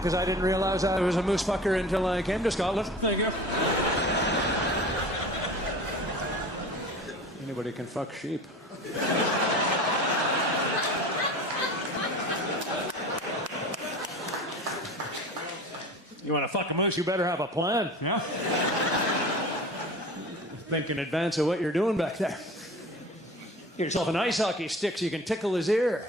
because I didn't realize I was a moose fucker until I came to Scotland. Thank you. Anybody can fuck sheep. You want to fuck a moose, you better have a plan. Yeah? Think in advance of what you're doing back there. Get yourself an ice hockey stick so you can tickle his ear.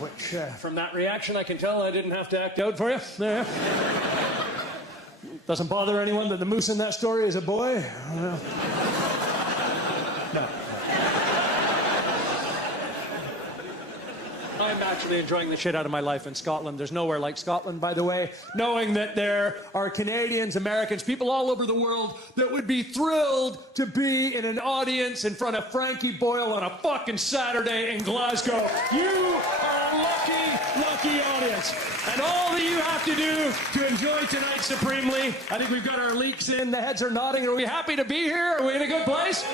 Which, from that reaction, I can tell I didn't have to act out for you. There. Doesn't bother anyone that the moose in that story is a boy? No. I'm actually enjoying the shit out of my life in Scotland. There's nowhere like Scotland, by the way. Knowing that there are Canadians, Americans, people all over the world that would be thrilled to be in an audience in front of Frankie Boyle on a fucking Saturday in Glasgow. You are a lucky, lucky audience. And all that you have to do to enjoy tonight supremely, I think we've got our leaks in, the heads are nodding. Are we happy to be here? Are we in a good place?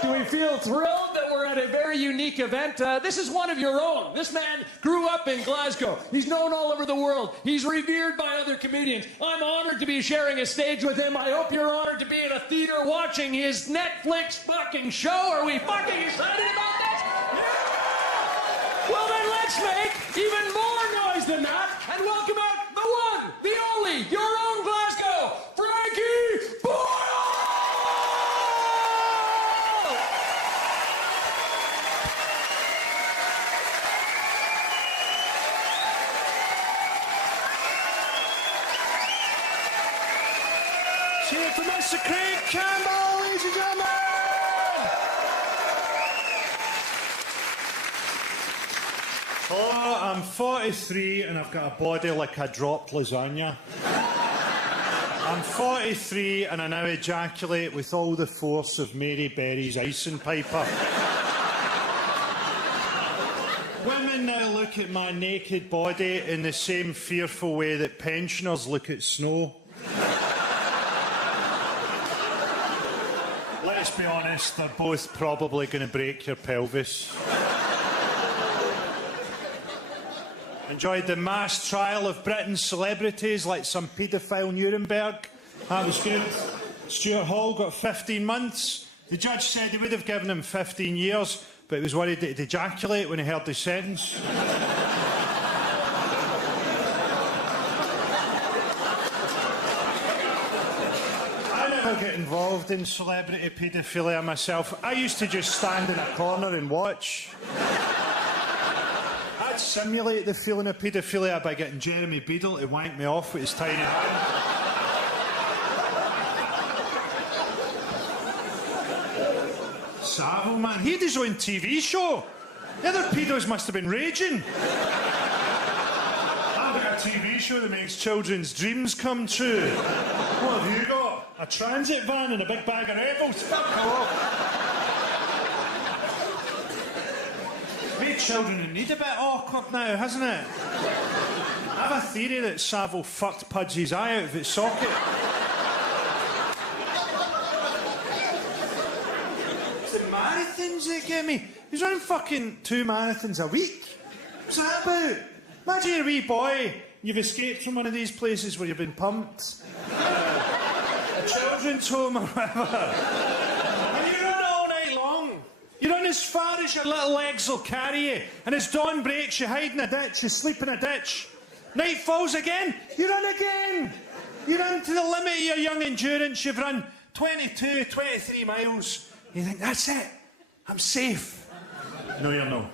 Do we feel thrilled that we're at a very unique event? This is one of your own. This man grew up in Glasgow. He's known all over the world. He's revered by other comedians. I'm honored to be sharing a stage with him. I hope you're honored to be in a theater watching his Netflix fucking show. Are we fucking excited about this? Yeah! Well, then let's make even more noise than that and welcome out the one, the only, your own Glasgow, Frankie Boyle! Cheer for Mr. Craig Campbell, ladies and gentlemen! Oh, I'm 43 and I've got a body like a dropped lasagna. I'm 43 and I now ejaculate with all the force of Mary Berry's icing piper. Women now look at my naked body in the same fearful way that pensioners look at snow. Let's be honest, they're both probably going to break your pelvis. Enjoyed the mass trial of Britain's celebrities like some paedophile Nuremberg. That was good. Stuart Hall got 15 months. The judge said he would have given him 15 years, but he was worried that he'd ejaculate when he heard the sentence. I get involved in celebrity paedophilia myself. I used to just stand in a corner and watch. I'd simulate the feeling of paedophilia by getting Jeremy Beadle to wank me off with his tiny hand. Savile, man, he had his own TV show. The other pedos must have been raging. I've got a TV show that makes children's dreams come true. What have you got? A transit van and a big bag of Rebels? Fuck off. Made children in need a bit awkward now, hasn't it? I have a theory that Savile fucked Pudgy's eye out of its socket. It's the marathons that get me. He's running fucking 2 marathons a week. What's that about? Imagine you're a wee boy, you've escaped from one of these places where you've been pumped. Children's home or whatever. And you run all night long. You run as far as your little legs will carry you. And as dawn breaks, you hide in a ditch, you sleep in a ditch. Night falls again, you run again. You run to the limit of your young endurance. You've run 22, 23 miles. You think, that's it. I'm safe. No, you're not.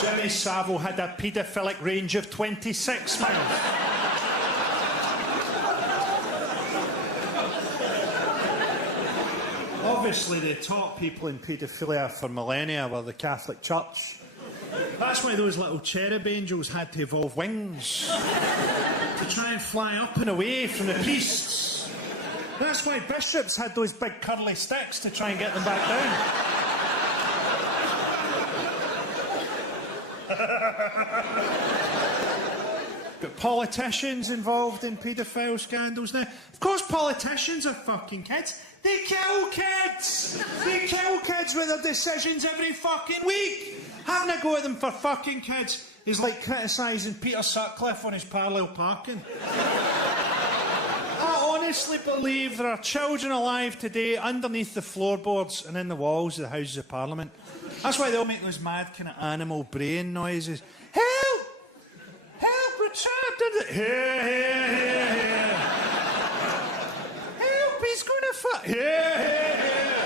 Jimmy Savile had a paedophilic range of 26 miles. Obviously, the top people in paedophilia for millennia were the Catholic Church. That's why those little cherub angels had to evolve wings to try and fly up and away from the priests. That's why bishops had those big curly sticks to try and get them back down. got politicians involved in paedophile scandals now. Of course politicians are fucking kids. They kill kids! They kill kids with their decisions every fucking week! Having a go at them for fucking kids is like criticising Peter Sutcliffe on his parallel parking. I honestly believe there are children alive today underneath the floorboards and in the walls of the Houses of Parliament. That's why they all make those mad kind of animal brain noises. Help! Help, Richard! Here, here, here, here. Help, he's going to fuck. Here, here, here.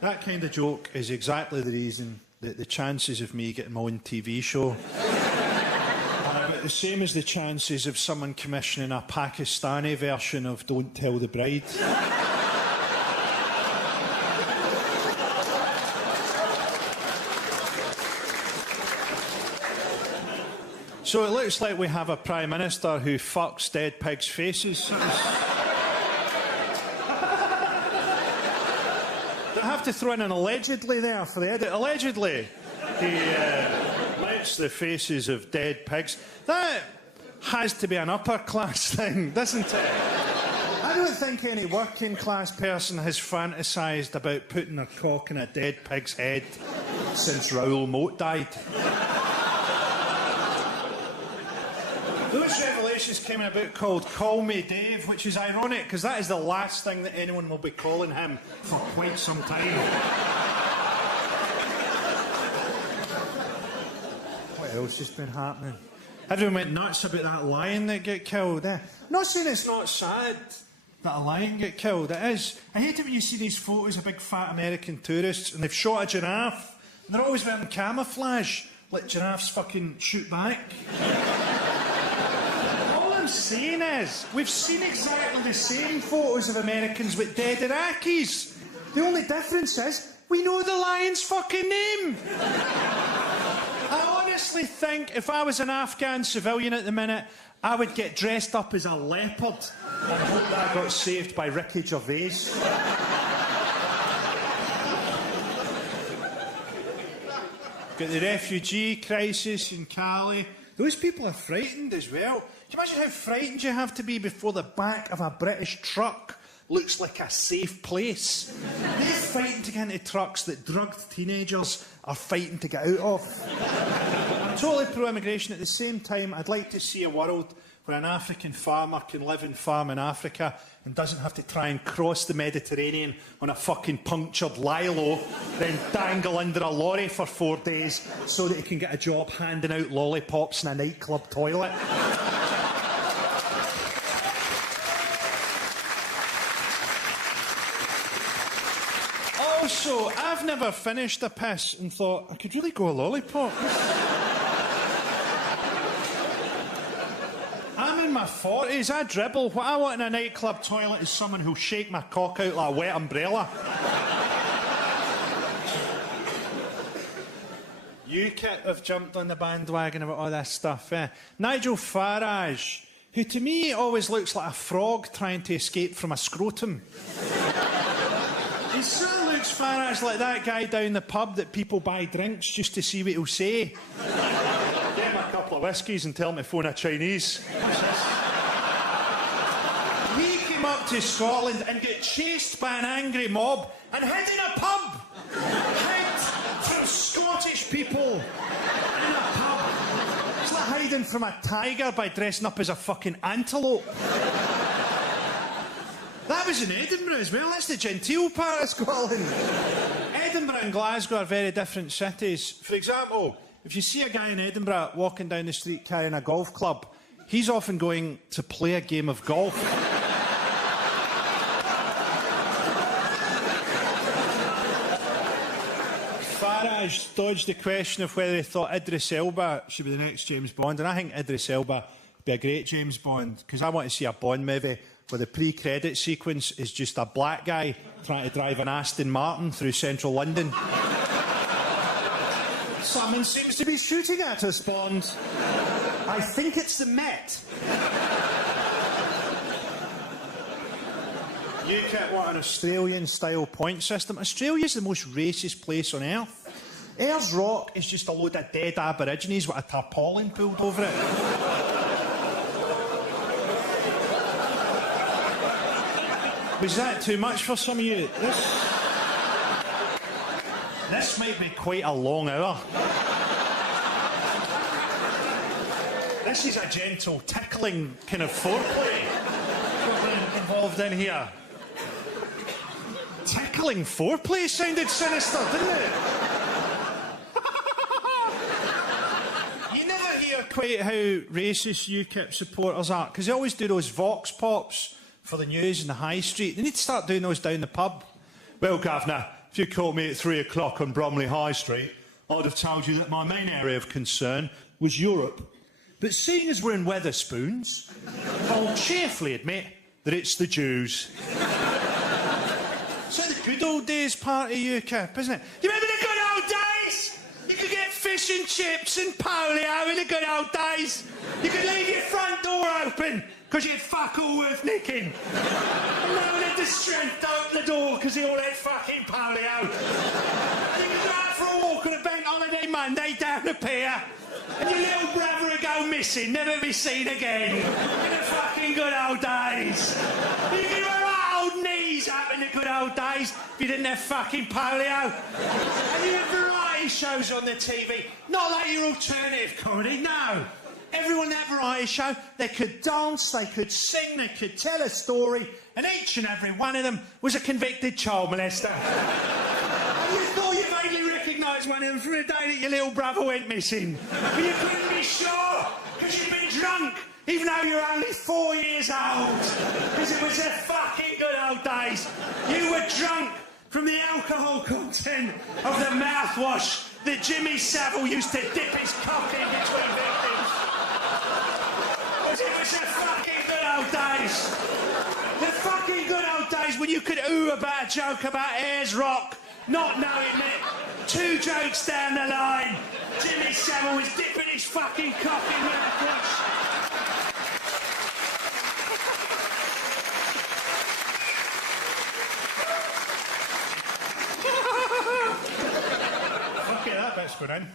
That kind of joke is exactly the reason that the chances of me getting my own TV show are about the same as the chances of someone commissioning a Pakistani version of Don't Tell the Bride. So it looks like we have a Prime Minister who fucks dead pigs' faces. I have to throw in an allegedly there for the edit. Allegedly, he licks the faces of dead pigs. That has to be an upper-class thing, doesn't it? I don't think any working-class person has fantasised about putting their cock in a dead pig's head since Raoul Moat died. Those revelations came in a book called Call Me Dave, which is ironic because that is the last thing that anyone will be calling him for quite some time. What else has been happening? Everyone went nuts about that lion that got killed. I'm not saying it's not sad that a lion get killed. It is. I hate it when you see these photos of big fat American tourists and they've shot a giraffe and they're always wearing camouflage, like giraffes fucking shoot back. All I'm saying is, we've seen exactly the same photos of Americans with dead Iraqis. The only difference is, we know the lion's fucking name. I honestly think if I was an Afghan civilian at the minute, I would get dressed up as a leopard and hope that I got saved by Ricky Gervais. Got the refugee crisis in Cali. Those people are frightened as well. Can you imagine how frightened you have to be before the back of a British truck looks like a safe place? They're fighting to get into trucks that drugged teenagers are fighting to get out of. I'm totally pro-immigration. At the same time, I'd like to see a world where an African farmer can live and farm in Africa and doesn't have to try and cross the Mediterranean on a fucking punctured Lilo, then dangle under a lorry for 4 days so that he can get a job handing out lollipops in a nightclub toilet. Also, I've never finished a piss and thought, I could really go a lollipop. I'm in my 40s, I dribble. What I want in a nightclub toilet is someone who'll shake my cock out like a wet umbrella. UKIP have jumped on the bandwagon about all this stuff. Nigel Farage, who to me always looks like a frog trying to escape from a scrotum. He sort of looks, Farage, like that guy down the pub that people buy drinks just to see what he'll say. Get him a couple of whiskies and tell him to phone a Chinese. He came up to Scotland and got chased by an angry mob and hid in a pub. Hid from Scottish people in a pub. It's like hiding from a tiger by dressing up as a fucking antelope. That was in Edinburgh as well. That's the genteel part of Scotland. Edinburgh and Glasgow are very different cities. For example, if you see a guy in Edinburgh walking down the street carrying a golf club, he's often going to play a game of golf. Farage dodged the question of whether he thought Idris Elba should be the next James Bond, and I think Idris Elba would be a great James Bond, because I want to see a Bond movie where the pre-credit sequence is just a black guy trying to drive an Aston Martin through central London. Someone seems to be shooting at us, Bond. I think it's the Met. UKIP want an Australian-style point system. Australia's the most racist place on earth. Ayers Rock is just a load of dead Aborigines with a tarpaulin pulled over it. Was that too much for some of you? This might be quite a long hour. This is a gentle tickling kind of foreplay involved in here. Tickling foreplay sounded sinister, didn't it? You never hear quite how racist UKIP supporters are, because they always do those vox pops for the news in the high street. They need to start doing those down the pub. Well, Governor, if you caught me at 3 o'clock on Bromley High Street, I'd have told you that my main area of concern was Europe. But seeing as we're in Wetherspoons, I'll cheerfully admit that it's the Jews. It's like the good old days part of UKIP, isn't it? You remember the good old days? You could get fish and chips and polio in the good old days. You could leave your front door open because you had fuck all worth nicking. And no one had the strength to open the door because they all had fucking polio. And you could go out for a walk on a bank holiday Monday down the pier, and your little brother would go missing, never be seen again. In the fucking good old days. You could wear old knees up in the good old days if you didn't have fucking polio. And you had variety shows on the TV. Not like your alternative comedy, no. Everyone in that variety show, they could dance, they could sing, they could tell a story, and each and every one of them was a convicted child molester. And you thought you vaguely recognised one of them from the day that your little brother went missing. But you couldn't be sure, because you'd been drunk, even though you're only 4 years old. Because it was the fucking good old days. You were drunk from the alcohol content of the mouthwash that Jimmy Savile used to dip his cock in between victims. It was the fucking good old days. The fucking good old days when you could ooh about a joke about Ayers Rock, not knowing it. 2 jokes down the line, Jimmy Savile was dipping his fucking cock in mouthwash. Okay, that bit's going in.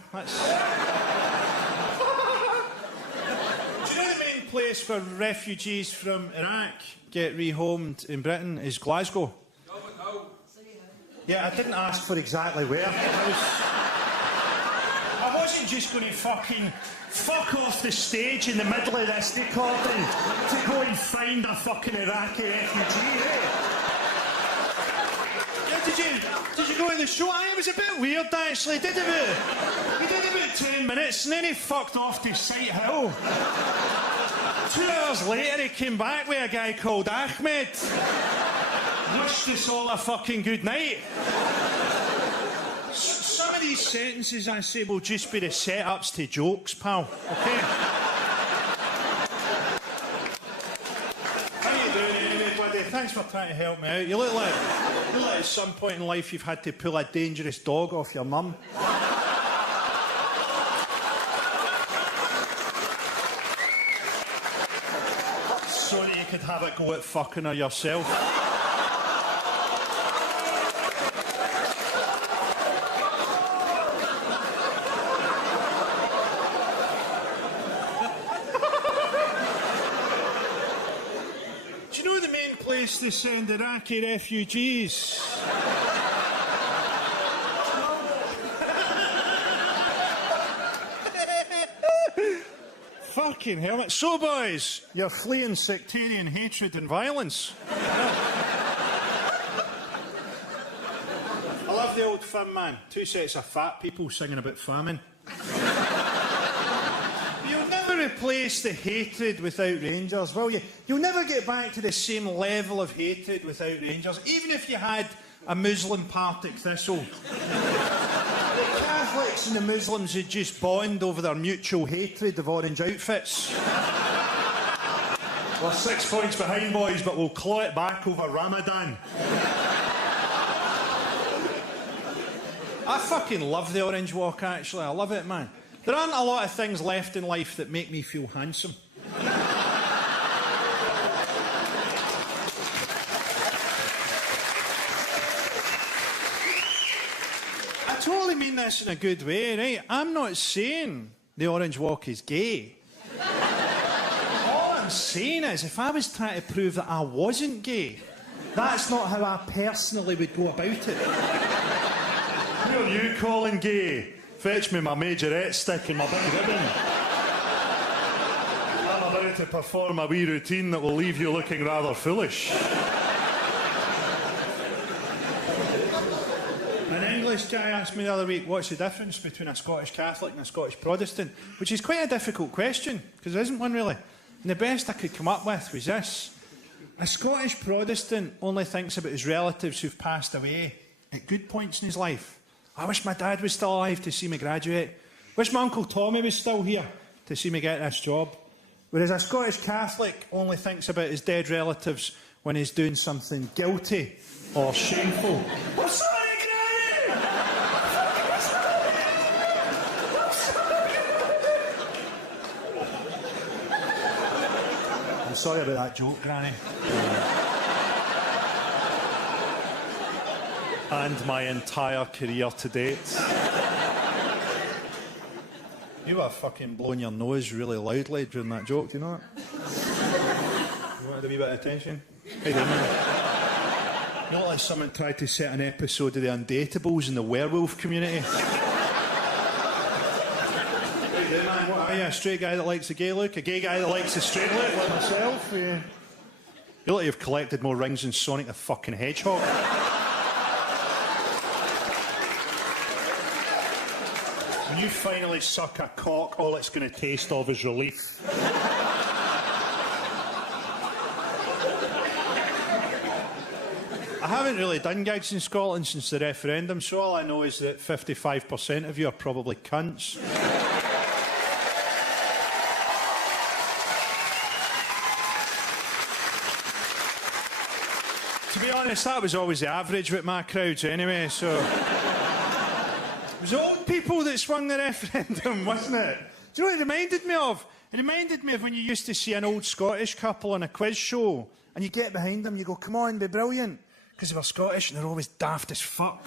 Do you know the main place where refugees from Iraq get rehomed in Britain is Glasgow? No. Yeah, I didn't ask for exactly where. I wasn't just going to fucking fuck off the stage in the middle of this recording to go and find a fucking Iraqi refugee, eh? Did you go in the show? It was a bit weird, actually. He did about 10 minutes, and then he fucked off to Sight Hill. 2 hours later, he came back with a guy called Ahmed. Wished us all a fucking good night. Some of these sentences I say will just be the setups to jokes, pal. Okay? How you doing, anyway, buddy? Thanks for trying to help me out. You look like at some point in life you've had to pull a dangerous dog off your mum. So that you could have a go at fucking her yourself. Do you know the main place they send Iraqi refugees? Fucking hell. So, boys, you're fleeing sectarian hatred and violence. I love the old film, man. 2 sets of fat people singing about famine. You'll never replace the hatred without Rangers, will you? You'll never get back to the same level of hatred without Rangers, even if you had a Muslim Partick Thistle. The Catholics and the Muslims would just bond over their mutual hatred of orange outfits. We're 6 points behind, boys, but we'll claw it back over Ramadan. I fucking love the Orange Walk, actually. I love it, man. There aren't a lot of things left in life that make me feel handsome. I totally mean this in a good way, right? I'm not saying the Orange Walk is gay. All I'm saying is, if I was trying to prove that I wasn't gay, that's not how I personally would go about it. Who are you calling gay? Fetch me my majorette stick and my big ribbon. I'm about to perform a wee routine that will leave you looking rather foolish. An English guy asked me the other week, what's the difference between a Scottish Catholic and a Scottish Protestant? Which is quite a difficult question, because there isn't one really. And the best I could come up with was this. A Scottish Protestant only thinks about his relatives who've passed away at good points in his life. I wish my dad was still alive to see me graduate. Wish my Uncle Tommy was still here to see me get this job. Whereas a Scottish Catholic only thinks about his dead relatives when he's doing something guilty or shameful. I'm sorry, Granny! I'm sorry about that joke, Granny. And my entire career to date. You were fucking blowing your nose really loudly during that joke, do you know that? You wanted a wee bit of attention? How you doing, man? Not like someone tried to set an episode of The Undateables in the werewolf community. How you doing, man? What are you, a straight guy that likes the gay look? A gay guy that likes the straight look, like myself? Yeah. You look like you've collected more rings than Sonic the fucking Hedgehog. When you finally suck a cock, all it's going to taste of is relief. I haven't really done gigs in Scotland since the referendum, so all I know is that 55% of you are probably cunts. To be honest, that was always the average with my crowds anyway, so... It was old people that swung the referendum, wasn't it? Do you know what it reminded me of? It reminded me of when you used to see an old Scottish couple on a quiz show, and you get behind them, you go, come on, be brilliant. Because they were Scottish and they're always daft as fuck.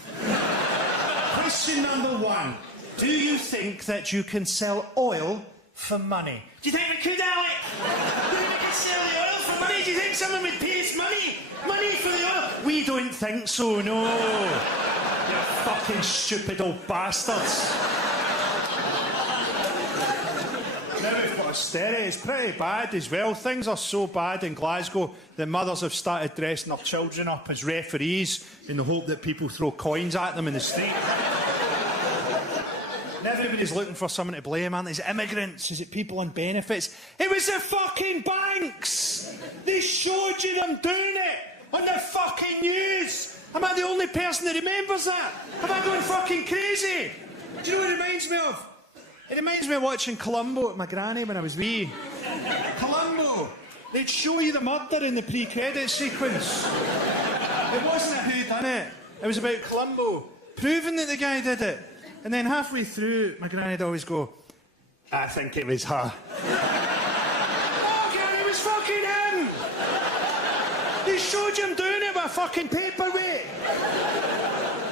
Question number 1. Do you think that you can sell oil for money? Do you think we could, Alec? Do you think we could sell the oil for money? Do you think someone would pay us money? Money for the oil? We don't think so, no. You fucking stupid old bastards. Now we've got austerity. It's pretty bad as well. Things are so bad in Glasgow that mothers have started dressing their children up as referees in the hope that people throw coins at them in the street. And everybody's looking for someone to blame, aren't they? Is it immigrants? Is it people on benefits? It was the fucking banks! They showed you them doing it on the fucking news! Am I the only person that remembers that? Am I going fucking crazy? Do you know what it reminds me of? It reminds me of watching Columbo at my granny when I was wee. Columbo! They'd show you the murder in the pre-credit sequence. It wasn't a whodunit. It was about Columbo proving that the guy did it. And then halfway through, my granny'd always go, I think it was her. Oh, Granny, it was fucking him! They showed you him doing it with a fucking paperweight.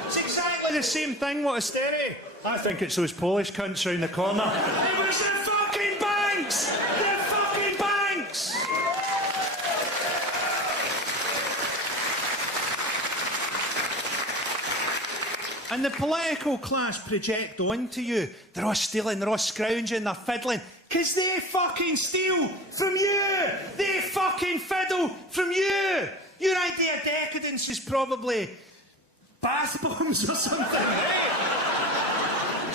It's exactly the same thing with austerity. I think it's those Polish cunts round the corner. It was the fucking banks! The fucking banks! And the political class project onto you. They're all stealing, they're all scrounging, they're fiddling. Because they fucking steal from you! They fucking fiddle from you! Your idea of decadence is probably bath bombs or something, right?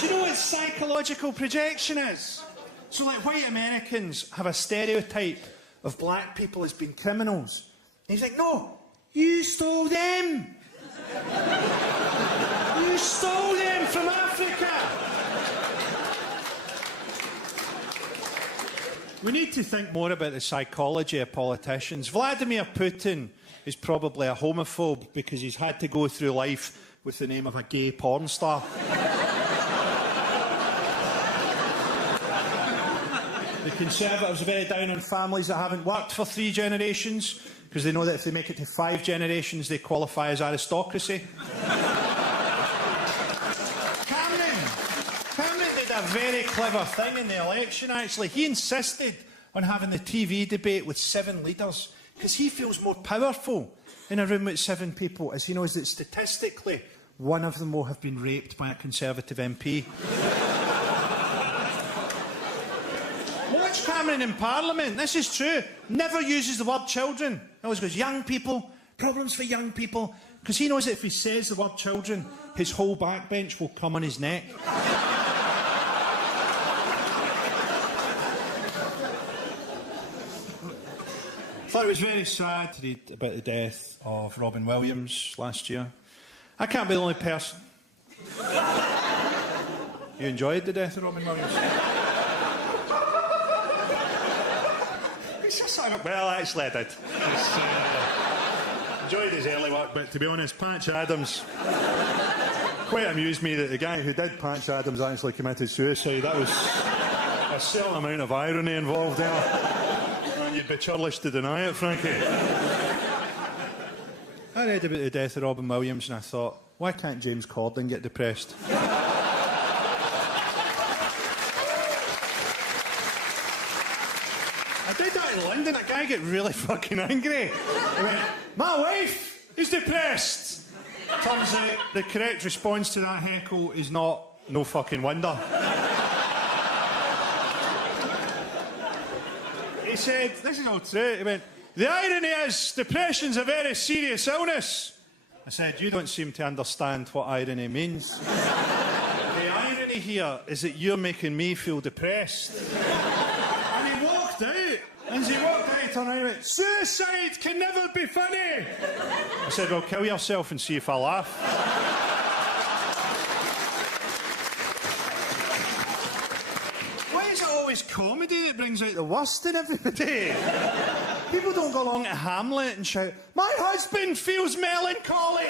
Do you know what psychological projection is? So, like, white Americans have a stereotype of black people as being criminals. And he's like, no, you stole them! You stole them from Africa! We need to think more about the psychology of politicians. Vladimir Putin is probably a homophobe because he's had to go through life with the name of a gay porn star. The Conservatives are very down on families that haven't worked for 3 generations because they know that if they make it to 5 generations, they qualify as aristocracy. a very clever thing in the election, actually. He insisted on having the TV debate with 7 leaders because he feels more powerful in a room with 7 people, as he knows that statistically one of them will have been raped by a Conservative MP. Watch Cameron in Parliament. This is true. Never uses the word children. He always goes, young people, problems for young people. Because he knows that if he says the word children, his whole backbench will come on his neck. I thought it was very sad to read about the death of Robin Williams last year. I can't be the only person. You enjoyed the death of Robin Williams? Well, actually, I did. Enjoyed his early work, but to be honest, Patch Adams quite amused me that the guy who did Patch Adams actually committed suicide. That was a certain amount of irony involved there. And you'd be churlish to deny it, Frankie. I read about the death of Robin Williams and I thought, why can't James Corden get depressed? I did that in London. A guy got really fucking angry. He went, my wife is depressed. Turns out the correct response to that heckle is not, no fucking wonder. He said, this is all true. He went, the irony is, depression's a very serious illness. I said, you don't seem to understand what irony means. The irony here is that you're making me feel depressed. And he walked out. And as he walked out, he turned around and went, suicide can never be funny. I said, well, kill yourself and see if I laugh. Why is it always comedy that brings out the worst in everybody? People don't go along to Hamlet and shout, my husband feels melancholy.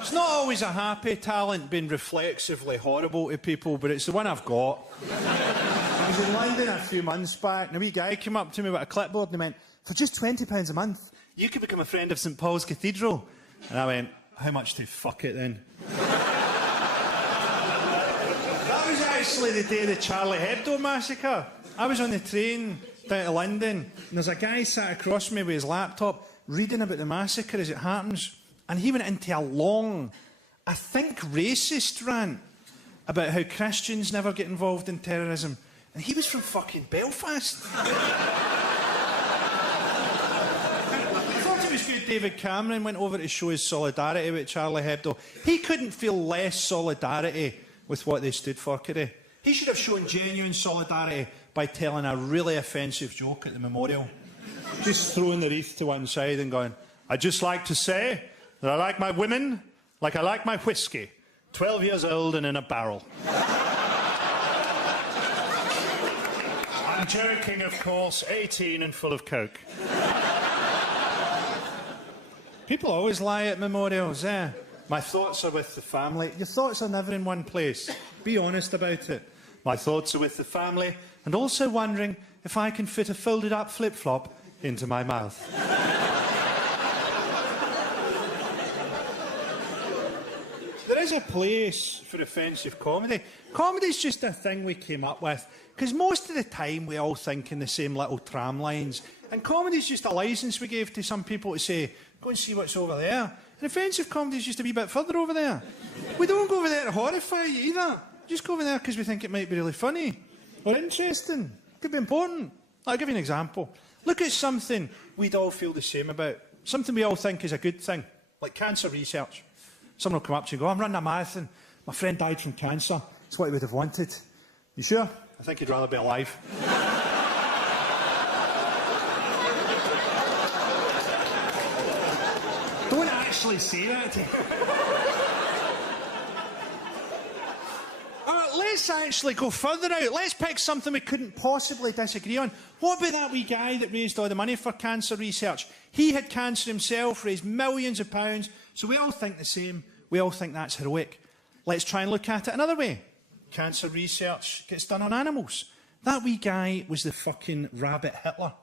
It's not always a happy talent being reflexively horrible to people, but it's the one I've got. I was in London a few months back, and a wee guy came up to me with a clipboard and he went, for just £20 a month, you could become a friend of St Paul's Cathedral. And I went, how much to fuck it then? That was actually the day of the Charlie Hebdo massacre. I was on the train down to London, and there's a guy sat across me with his laptop reading about the massacre as it happens, and he went into a long, I think racist rant about how Christians never get involved in terrorism. And he was from fucking Belfast. I thought it was good David Cameron went over to show his solidarity with Charlie Hebdo. He couldn't feel less solidarity with what they stood for, could he? He should have shown genuine solidarity by telling a really offensive joke at the memorial. Just throwing the wreath to one side and going, I'd just like to say that I like my women like I like my whiskey. 12 years old and in a barrel. I'm joking, of course. 18 and full of coke. People always lie at memorials, eh? My thoughts are with the family. Your thoughts are never in one place. Be honest about it. My thoughts are with the family and also wondering if I can fit a folded up flip-flop into my mouth. There is a place for offensive comedy. Comedy's just a thing we came up with, because most of the time we all think in the same little tram lines, and comedy's just a licence we gave to some people to say, go and see what's over there. And offensive comedy's just a wee bit further over there. We don't go over there to horrify you either. Just go over there because we think it might be really funny or interesting. Could be important. I'll give you an example. Look at something we'd all feel the same about. Something we all think is a good thing, like cancer research. Someone will come up to you and go, I'm running a marathon. My friend died from cancer. It's what he would have wanted. You sure? I think he'd rather be alive. Don't actually say that to him. Let's actually go further out. Let's pick something we couldn't possibly disagree on. What about that wee guy that raised all the money for cancer research? He had cancer himself, raised millions of pounds, so we all think the same. We all think that's heroic. Let's try and look at it another way. Cancer research gets done on animals. That wee guy was the fucking rabbit Hitler.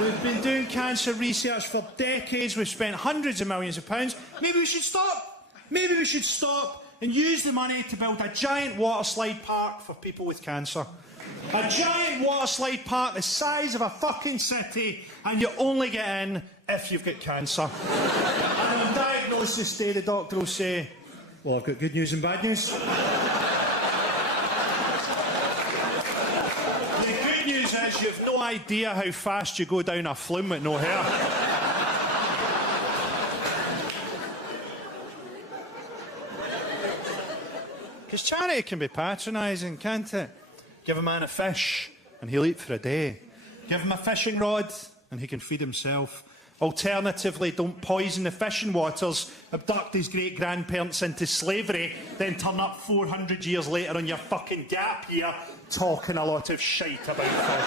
We've been doing cancer research for decades. We've spent hundreds of millions of pounds. Maybe we should stop. Maybe we should stop and use the money to build a giant water slide park for people with cancer. A giant water slide park the size of a fucking city, and you only get in if you've got cancer. And on diagnosis day, the doctor will say, well, I've got good news and bad news. The good news is you've no idea how fast you go down a flume with no hair. Because charity can be patronising, can't it? Give a man a fish and he'll eat for a day. Give him a fishing rod and he can feed himself. Alternatively, don't poison the fishing waters, abduct his great-grandparents into slavery, then turn up 400 years later on your fucking gap year talking a lot of shite about fish.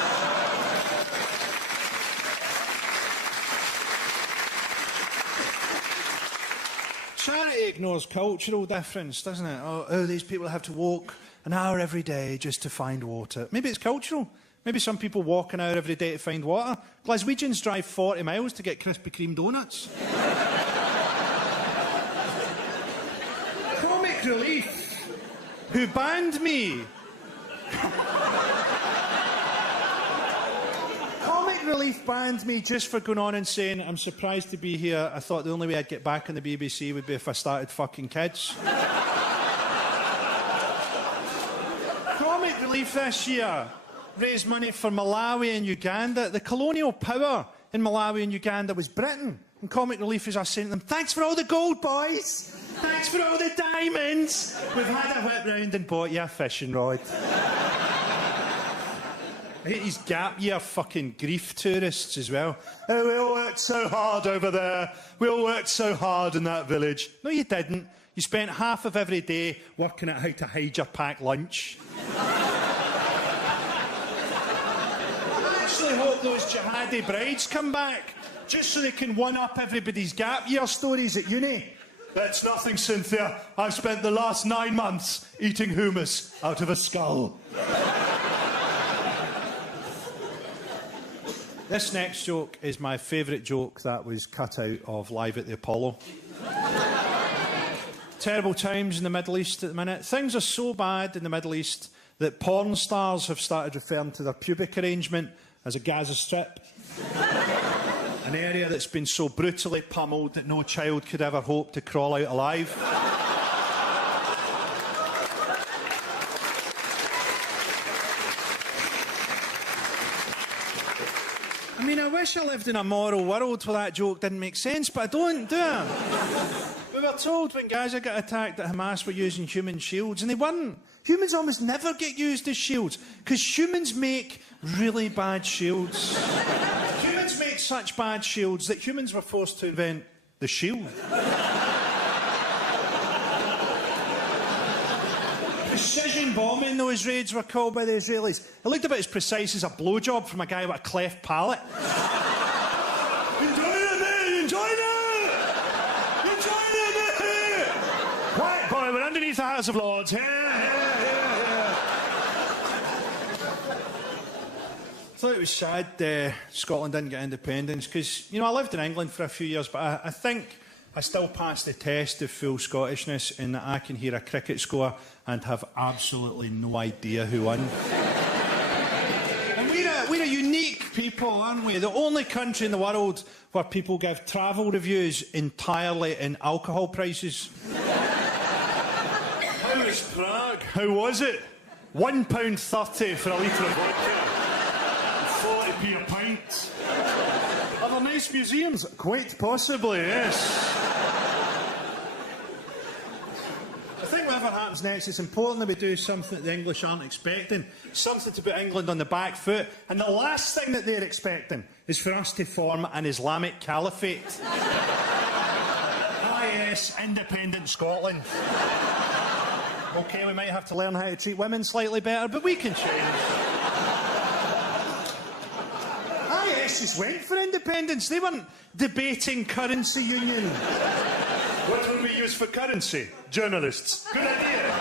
Charity ignores cultural difference, doesn't it? Oh, these people have to walk an hour every day just to find water. Maybe it's cultural. Maybe some people walk an hour every day to find water. Glaswegians drive 40 miles to get Krispy Kreme donuts. Comic Relief, who banned me. Comic Relief banned me just for going on and saying, I'm surprised to be here. I thought the only way I'd get back on the BBC would be if I started fucking kids. Comic Relief this year raised money for Malawi and Uganda. The colonial power in Malawi and Uganda was Britain. And Comic Relief is us saying to them, thanks for all the gold, boys. Thanks for all the diamonds. We've had a whip round and bought you a fishing rod. I hate these gap year fucking grief tourists as well. Oh, we all worked so hard over there. We all worked so hard in that village. No, you didn't. You spent half of every day working out how to hide your packed lunch. I hope those jihadi brides come back, just so they can one-up everybody's gap year stories at uni. That's nothing, Cynthia. I've spent the last 9 months eating hummus out of a skull. This next joke is my favourite joke that was cut out of Live at the Apollo. Terrible times in the Middle East at the minute. Things are so bad in the Middle East that porn stars have started referring to their pubic arrangement as a Gaza Strip. An area that's been so brutally pummeled that no child could ever hope to crawl out alive. I mean, I wish I lived in a moral world where that joke didn't make sense, but I don't, do I? We were told when Gaza got attacked that Hamas were using human shields, and they weren't. Humans almost never get used as shields, because humans make really bad shields. Humans make such bad shields that humans were forced to invent the shield. Precision bombing, those raids were called by the Israelis. It looked about as precise as a blowjob from a guy with a cleft palate. Enjoy it, mate! Enjoy it! Enjoy it, mate! Quiet, boy, we're underneath the House of Lords. Here, here. I thought it was sad Scotland didn't get independence because, you know, I lived in England for a few years, but I think I still passed the test of full Scottishness in that I can hear a cricket score and have absolutely no idea who won. And we're a unique people, aren't we? The only country in the world where people give travel reviews entirely in alcohol prices. How was Prague? How was it? £1.30 for a litre of vodka. 40p a pint. Are there nice museums? Quite possibly, yes. I think whatever happens next, it's important that we do something that the English aren't expecting. Something to put England on the back foot. And the last thing that they're expecting is for us to form an Islamic caliphate. Ah, yes, independent Scotland. OK, we might have to learn how to treat women slightly better, but we can change. IS just went for independence. They weren't debating currency union. What will we use for currency? Journalists. Good idea.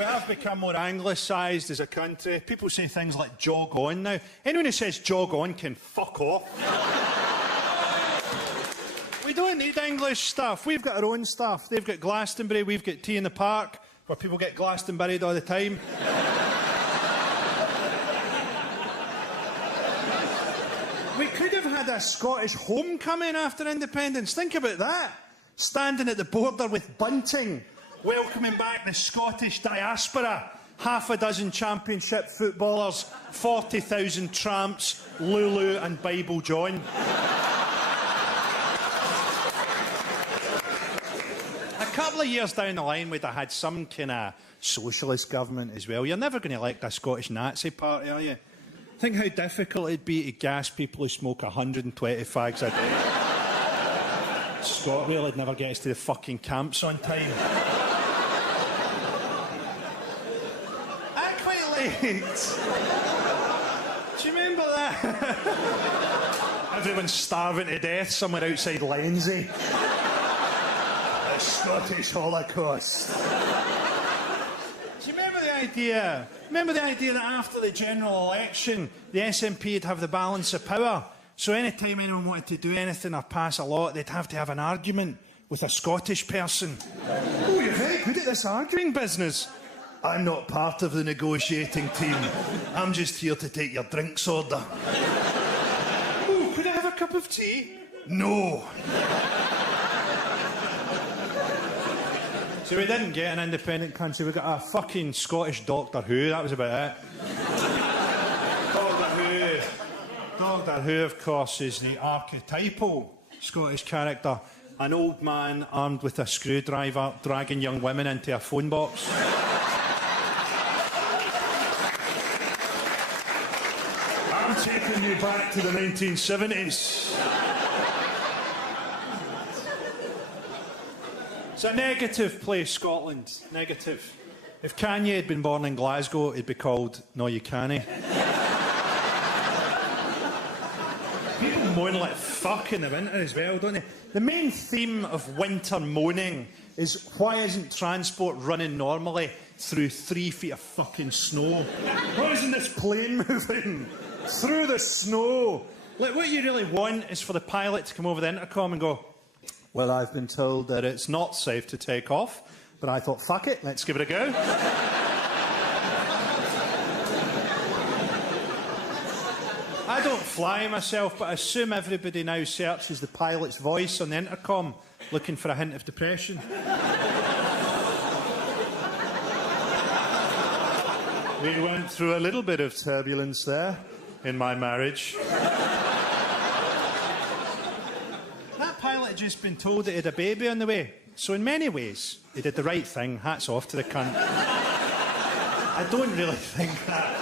We have become more anglicised as a country. People say things like jog on now. Anyone who says jog on can fuck off. We don't need English stuff. We've got our own stuff. They've got Glastonbury, we've got Tea in the Park, where people get Glastonburied all the time. We could have had a Scottish homecoming after independence. Think about that. Standing at the border with bunting, welcoming back the Scottish diaspora. Half a dozen championship footballers, 40,000 tramps, Lulu and Bible John. A couple of years down the line, we'd have had some kind of socialist government as well. You're never going to elect a Scottish Nazi party, are you? Think how difficult it'd be to gas people who smoke 120 fags a day. ScotRail would never get us to the fucking camps on time. I quite liked... Do you remember that? Everyone's starving to death somewhere outside Lenzie. The Scottish Holocaust. Do you remember the idea? Remember the idea that after the general election, the SNP would have the balance of power? So any time anyone wanted to do anything or pass a law, they'd have to have an argument with a Scottish person. Oh, you're very good at this arguing business. I'm not part of the negotiating team. I'm just here to take your drinks order. Oh, could I have a cup of tea? No. So we didn't get an independent country. We got a fucking Scottish Doctor Who. That was about it. Doctor Who, of course, is the archetypal Scottish character. An old man armed with a screwdriver dragging young women into a phone box. I'm taking you back to the 1970s. It's a negative place, Scotland. Negative. If Kanye had been born in Glasgow, it'd be called No You Canny. People moan like fuck in the winter as well, don't they? The main theme of winter moaning is why isn't transport running normally through 3 feet of fucking snow? Why isn't this plane moving through the snow? Like, what you really want is for the pilot to come over the intercom and go, well, I've been told that it's not safe to take off, but I thought, fuck it, let's give it a go. I don't fly myself, but I assume everybody now searches the pilot's voice on the intercom, looking for a hint of depression. We went through a little bit of turbulence there in my marriage. That pilot had just been told that he had a baby on the way, so in many ways, he did the right thing. Hats off to the cunt. I don't really think that.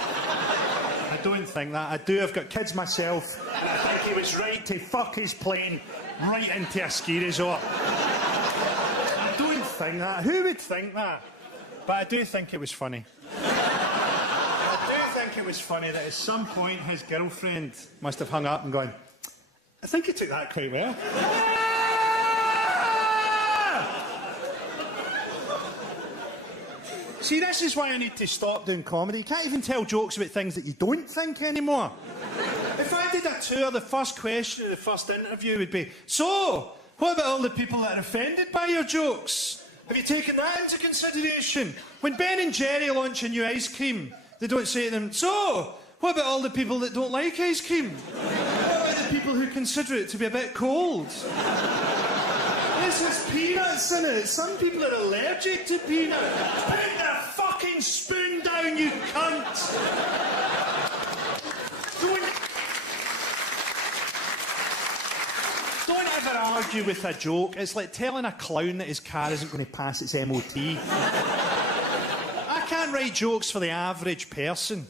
I don't think that. I do. I've got kids myself. And I think he was right to fuck his plane right into a ski resort. I don't think that. Who would think that? But I do think it was funny. I do think it was funny that at some point his girlfriend must have hung up and gone, I think he took that quite well. See, this is why I need to stop doing comedy. You can't even tell jokes about things that you don't think anymore. If I did a tour, the first question of the first interview would be, so, what about all the people that are offended by your jokes? Have you taken that into consideration? When Ben and Jerry launch a new ice cream, they don't say to them, so, what about all the people that don't like ice cream? What about the people who consider it to be a bit cold? This has peanuts in it. Some people are allergic to peanuts. Put the fucking spoon down, you cunt! Don't ever argue with a joke. It's like telling a clown that his car isn't going to pass its MOT. I can't write jokes for the average person.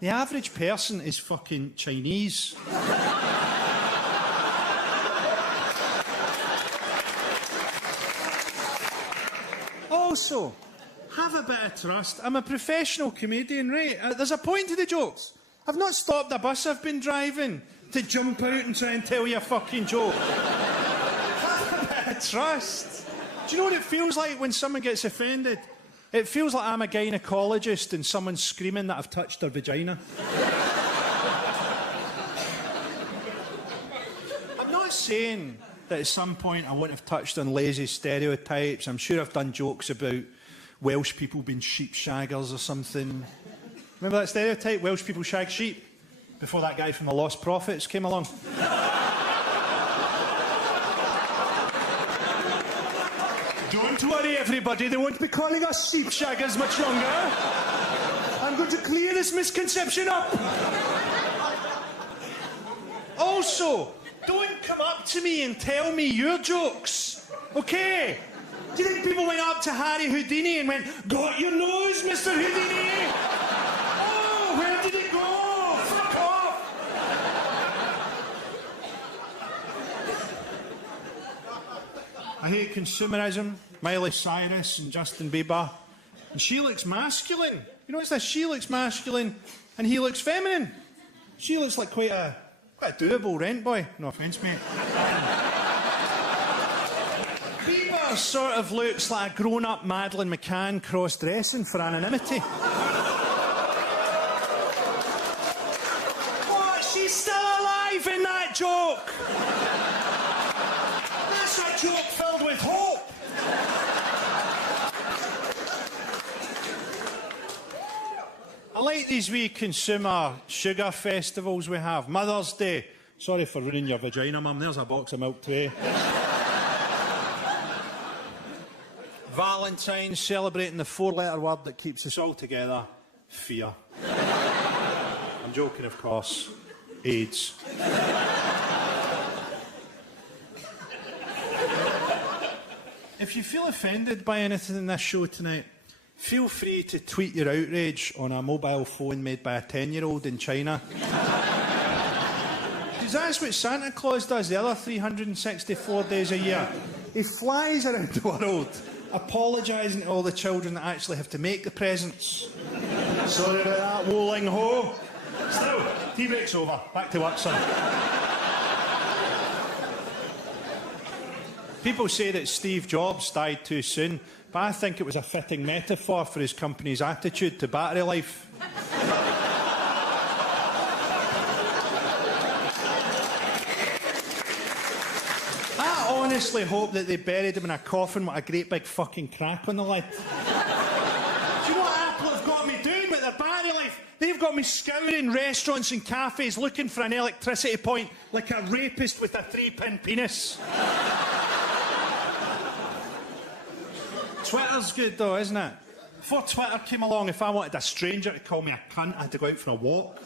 The average person is fucking Chinese. Also, have a bit of trust. I'm a professional comedian, right? There's a point to the jokes. I've not stopped a bus I've been driving to jump out and try and tell you a fucking joke. Have a bit of trust. Do you know what it feels like when someone gets offended? It feels like I'm a gynaecologist and someone's screaming that I've touched their vagina. I'm not saying that at some point I wouldn't have touched on lazy stereotypes. I'm sure I've done jokes about Welsh people being sheep shaggers or something. Remember that stereotype? Welsh people shag sheep? Before that guy from the Lost Prophets came along. Don't worry, everybody. They won't be calling us sheep shaggers much longer. I'm going to clear this misconception up. Also, don't come up to me and tell me your jokes, okay? Do you think people went up to Harry Houdini and went, "Got your nose, Mr. Houdini"? Oh, where did it go? Fuck off! I hate consumerism. Miley Cyrus and Justin Bieber. And she looks masculine. You notice that? She looks masculine and he looks feminine. She looks like quite a doable rent boy. No offence, mate. Bieber sort of looks like a grown-up Madeleine McCann cross-dressing for anonymity. What? She's still alive in that joke! That's a joke filled with hope! I like these wee consumer sugar festivals we have. Mother's Day. Sorry for ruining your vagina, Mum. There's a box of milk tray. Valentine's, celebrating the four-letter word that keeps us all together. Fear. I'm joking, of course. AIDS. If you feel offended by anything in this show tonight, feel free to tweet your outrage on a mobile phone made by a 10-year-old in China. Because that's what Santa Claus does the other 364 days a year. He flies around the world, apologising to all the children that actually have to make the presents. Sorry about that, Woling Ho. Still, tea break's over. Back to work, son. People say that Steve Jobs died too soon, but I think it was a fitting metaphor for his company's attitude to battery life. I honestly hope that they buried him in a coffin with a great big fucking crack on the lid. Do you know what Apple have got me doing with their battery life? They've got me scouring restaurants and cafes looking for an electricity point like a rapist with a 3-pin penis. Twitter's good though, isn't it? Before Twitter came along, if I wanted a stranger to call me a cunt, I had to go out for a walk.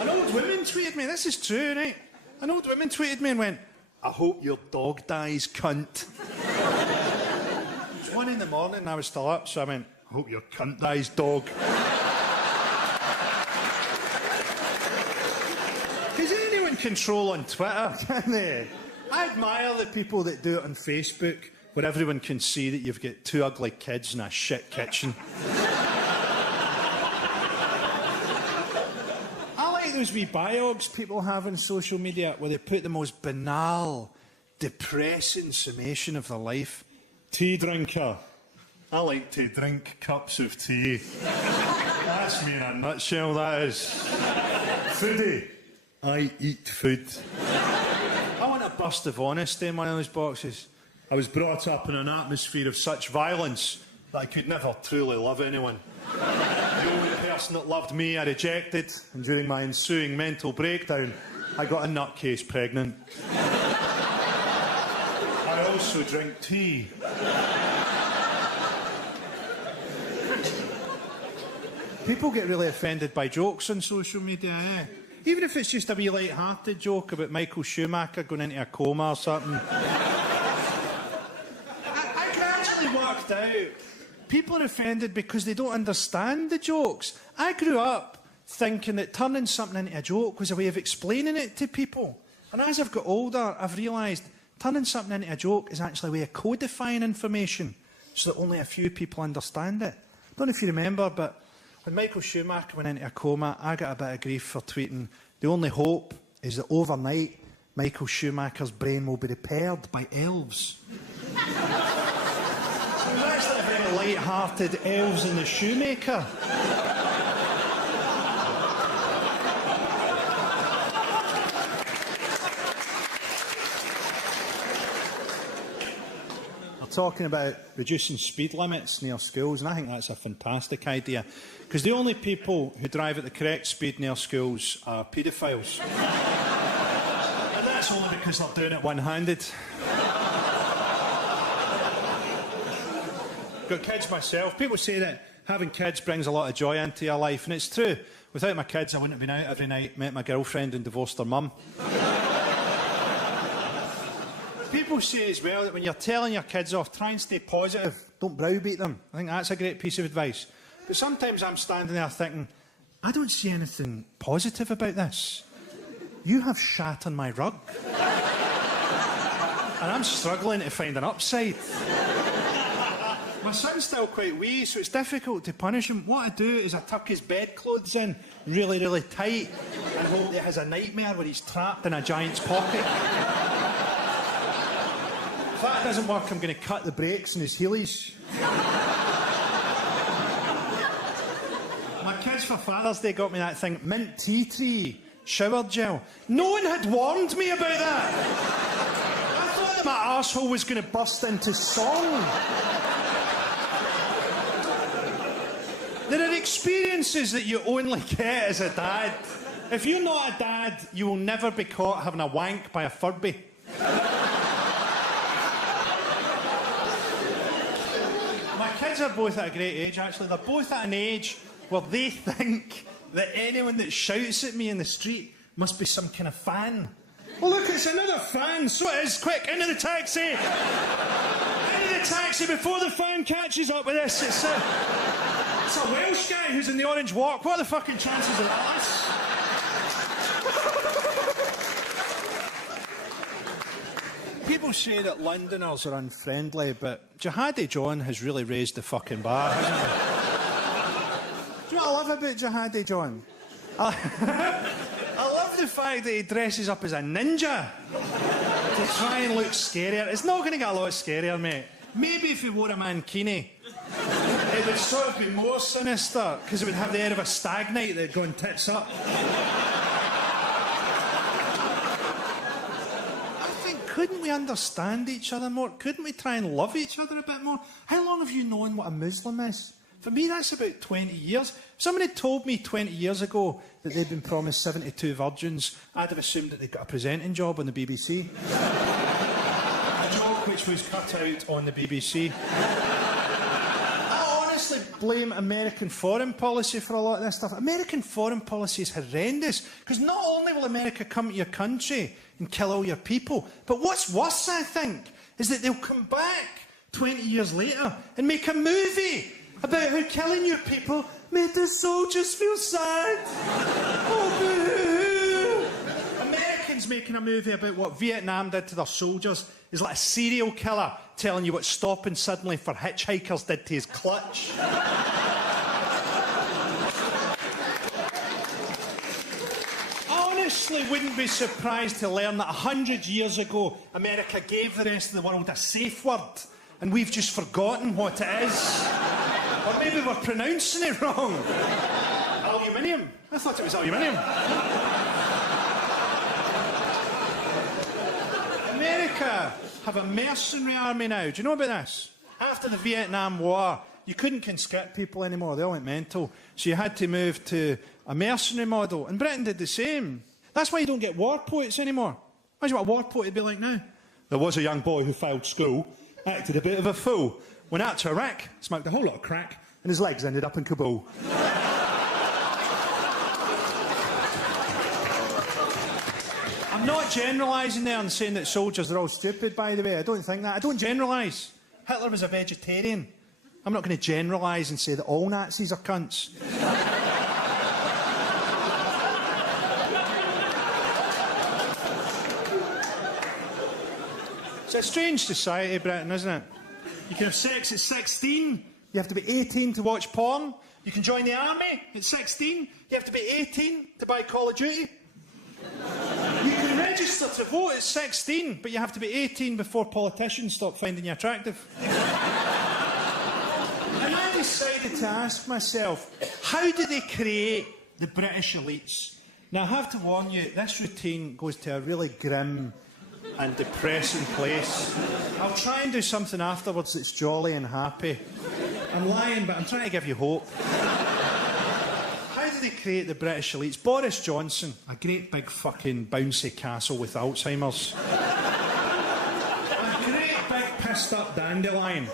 An old woman tweeted me, this is true, right? An old woman tweeted me and went, "I hope your dog dies, cunt." It was 1 a.m. and I was still up, so I went, "I hope your cunt dies, dog." Because anyone control on Twitter, can they? I admire the people that do it on Facebook, where everyone can see that you've got 2 ugly kids in a shit kitchen. I like those wee biogs people have on social media, where they put the most banal, depressing summation of their life. Tea drinker. I like to drink cups of tea. That's me in a nutshell, that is. Foodie. I eat food. I want a burst of honesty in one of those boxes. I was brought up in an atmosphere of such violence that I could never truly love anyone. The only person that loved me I rejected, and during my ensuing mental breakdown, I got a nutcase pregnant. I also drink tea. People get really offended by jokes on social media, eh? Even if it's just a wee light-hearted joke about Michael Schumacher going into a coma or something. I gradually worked out people are offended because they don't understand the jokes. I grew up thinking that turning something into a joke was a way of explaining it to people. And as I've got older, I've realised turning something into a joke is actually a way of codifying information so that only a few people understand it. I don't know if you remember, but when Michael Schumacher went into a coma, I got a bit of grief for tweeting, "The only hope is that overnight, Michael Schumacher's brain will be repaired by elves." That's like a very light-hearted Elves and the Shoemaker. Talking about reducing speed limits near schools, and I think that's a fantastic idea, because the only people who drive at the correct speed near schools are paedophiles. And that's only because they're doing it one-handed. Got kids myself. People say that having kids brings a lot of joy into your life, and it's true. Without my kids, I wouldn't have been out every night, met my girlfriend and divorced her mum. People say as well that when you're telling your kids off, try and stay positive. Don't browbeat them. I think that's a great piece of advice. But sometimes I'm standing there thinking, I don't see anything positive about this. You have shat on my rug. And I'm struggling to find an upside. My son's still quite wee, so it's difficult to punish him. What I do is I tuck his bedclothes in really, really tight and hope that he has a nightmare where he's trapped in a giant's pocket. If that doesn't work, I'm going to cut the brakes in his heelys. My kids for Father's Day got me that thing, mint tea tree shower gel. No one had warned me about that. I thought that my arsehole was going to burst into song. There are experiences that you only get as a dad. If you're not a dad, you will never be caught having a wank by a Furby. My kids are both at a great age, actually. They're both at an age where they think that anyone that shouts at me in the street must be some kind of fan. Oh, look, it's another fan. So it is. Quick, into the taxi. Into the taxi before the fan catches up with this. It's a Welsh guy who's in the Orange Walk. What are the fucking chances of that? People say that Londoners are unfriendly, but Jihadi John has really raised the fucking bar, hasn't he? Do you know what I love about Jihadi John? I love the fact that he dresses up as a ninja to try and look scarier. It's not going to get a lot scarier, mate. Maybe if he wore a mankini, it would sort of be more sinister, because it would have the air of a stag night that had gone tits up. Couldn't we understand each other more? Couldn't we try and love each other a bit more? How long have you known what a Muslim is? For me, that's about 20 years. If somebody told me 20 years ago that they'd been promised 72 virgins, I'd have assumed that they'd got a presenting job on the BBC. A job which was cut out on the BBC. I honestly blame American foreign policy for a lot of this stuff. American foreign policy is horrendous, because not only will America come to your country and kill all your people, but what's worse, I think, is that they'll come back 20 years later and make a movie about how killing your people made the soldiers feel sad. Oh, boo-hoo. Americans making a movie about what Vietnam did to their soldiers is like a serial killer telling you what stopping suddenly for hitchhikers did to his clutch. Honestly, wouldn't be surprised to learn that 100 years ago, America gave the rest of the world a safe word, and we've just forgotten what it is. Or maybe we're pronouncing it wrong. Aluminium. I thought it was aluminium. America have a mercenary army now. Do you know about this? After the Vietnam War, you couldn't conscript people anymore. They all went mental. So you had to move to a mercenary model. And Britain did the same. That's why you don't get war poets anymore. Imagine what a war poet would be like now. There was a young boy who failed school, acted a bit of a fool, went out to Iraq, smoked a whole lot of crack, and his legs ended up in Kabul. I'm not generalising there and saying that soldiers are all stupid, by the way. I don't think that. I don't generalise. Hitler was a vegetarian. I'm not going to generalise and say that all Nazis are cunts. It's a strange society, Britain, isn't it? You can have sex at 16. You have to be 18 to watch porn. You can join the army at 16. You have to be 18 to buy Call of Duty. You can register to vote at 16, but you have to be 18 before politicians stop finding you attractive. And I decided to ask myself, how do they create the British elites? Now, I have to warn you, this routine goes to a really grim and depressing place. I'll try and do something afterwards that's jolly and happy. I'm lying, but I'm trying to give you hope. How do they create the British elites? Boris Johnson, a great big fucking bouncy castle with Alzheimer's. A great big pissed up dandelion.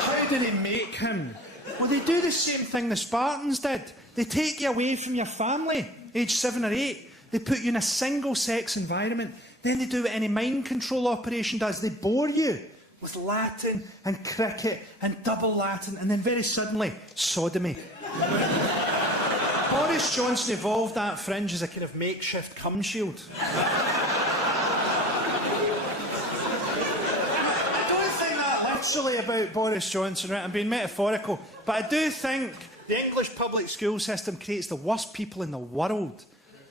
How do they make him? Well, they do the same thing the Spartans did. They take you away from your family, age 7 or 8. They put you in a single-sex environment. Then they do what any mind control operation does. They bore you with Latin and cricket and double Latin, and then very suddenly, sodomy. Boris Johnson evolved that fringe as a kind of makeshift cum shield. I don't think that literally about Boris Johnson, right? I'm being metaphorical. But I do think the English public school system creates the worst people in the world.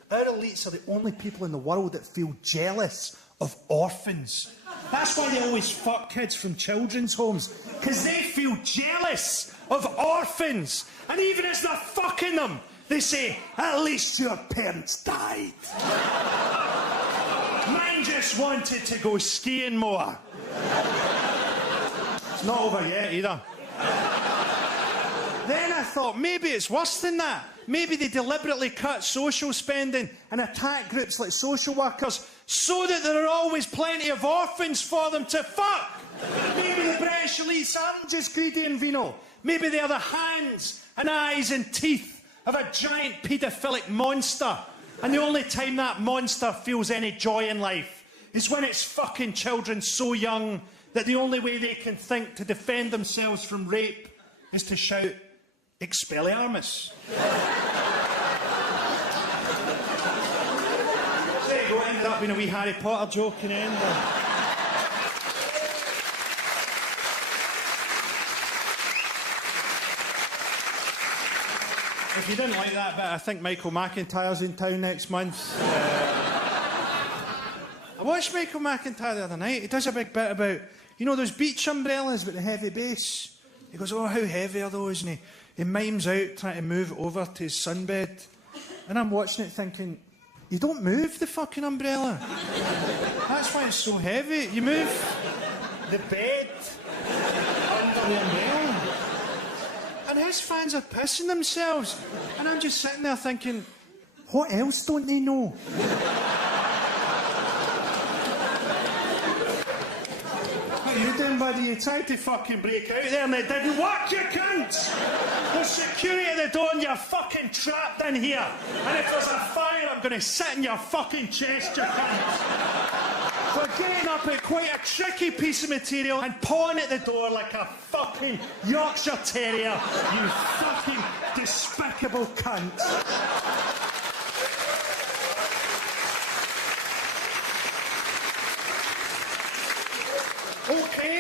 Our elites are the only people in the world that feel jealous of orphans. That's why they always fuck kids from children's homes, because they feel jealous of orphans. And even as they're fucking them, they say, at least your parents died. Mine just wanted to go skiing more. It's not over yet either. Then I thought, maybe it's worse than that. Maybe they deliberately cut social spending and attack groups like social workers so that there are always plenty of orphans for them to fuck. Maybe the British elites aren't just greedy and venal. Maybe they are the hands and eyes and teeth of a giant paedophilic monster. And the only time that monster feels any joy in life is when it's fucking children so young that the only way they can think to defend themselves from rape is to shout, Expelliarmus. There you go, ended up being a wee Harry Potter joke in the end. If you didn't like that bit, I think Michael McIntyre's in town next month. I watched Michael McIntyre the other night. He does a big bit about, you know, those beach umbrellas with the heavy base. He goes, oh, how heavy are those? And he mimes out trying to move over to his sunbed. And I'm watching it thinking, you don't move the fucking umbrella. That's why it's so heavy. You move the bed under the umbrella. And his fans are pissing themselves. And I'm just sitting there thinking, what else don't they know? What are you doing, buddy? You tried to fucking break out there and it didn't work, you cunts! There's security at the door and you're fucking trapped in here. And if there's a fire, I'm going to sit in your fucking chest, you cunts. We're getting up at quite a tricky piece of material and pawing at the door like a fucking Yorkshire Terrier, you fucking despicable cunt.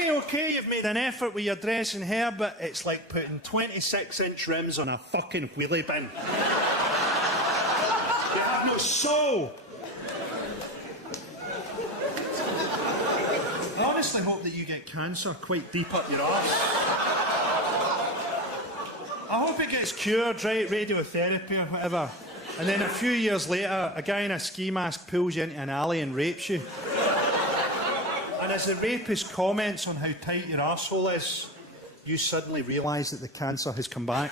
Okay, you've made an effort with your dress and hair, but it's like putting 26-inch rims on a fucking wheelie bin. You have no soul. I honestly hope that you get cancer quite deep up your arse. I hope it gets cured, right, radiotherapy or whatever. And then a few years later, a guy in a ski mask pulls you into an alley and rapes you. And as the rapist comments on how tight your arsehole is, you suddenly realise that the cancer has come back.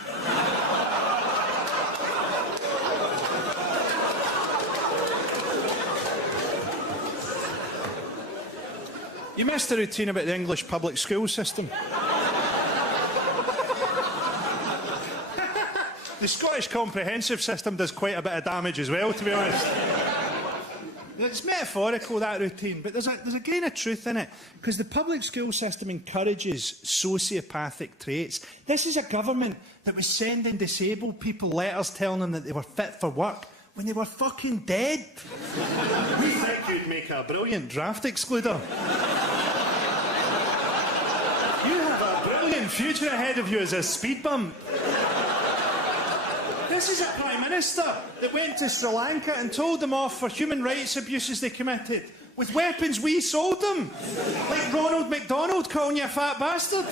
You missed the routine about the English public school system. The Scottish comprehensive system does quite a bit of damage as well, to be honest. It's metaphorical, that routine, but there's a grain of truth in it, because the public school system encourages sociopathic traits. This is a government that was sending disabled people letters telling them that they were fit for work when they were fucking dead. We think you'd make a brilliant draft excluder. You have a brilliant future ahead of you as a speed bump. This is a Prime Minister that went to Sri Lanka and told them off for human rights abuses they committed with weapons we sold them. Like Ronald McDonald calling you a fat bastard.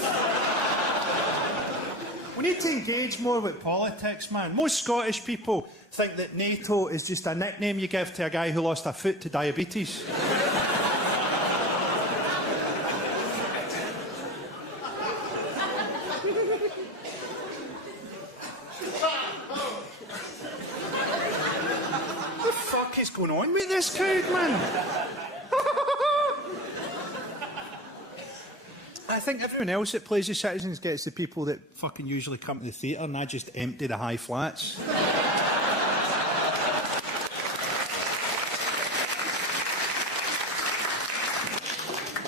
We need to engage more with politics, man. Most Scottish people think that NATO is just a nickname you give to a guy who lost a foot to diabetes. What the fuck is going on with this crowd, man? I think everyone else that plays the citizens gets the people that fucking usually come to the theatre, and I just empty the high flats.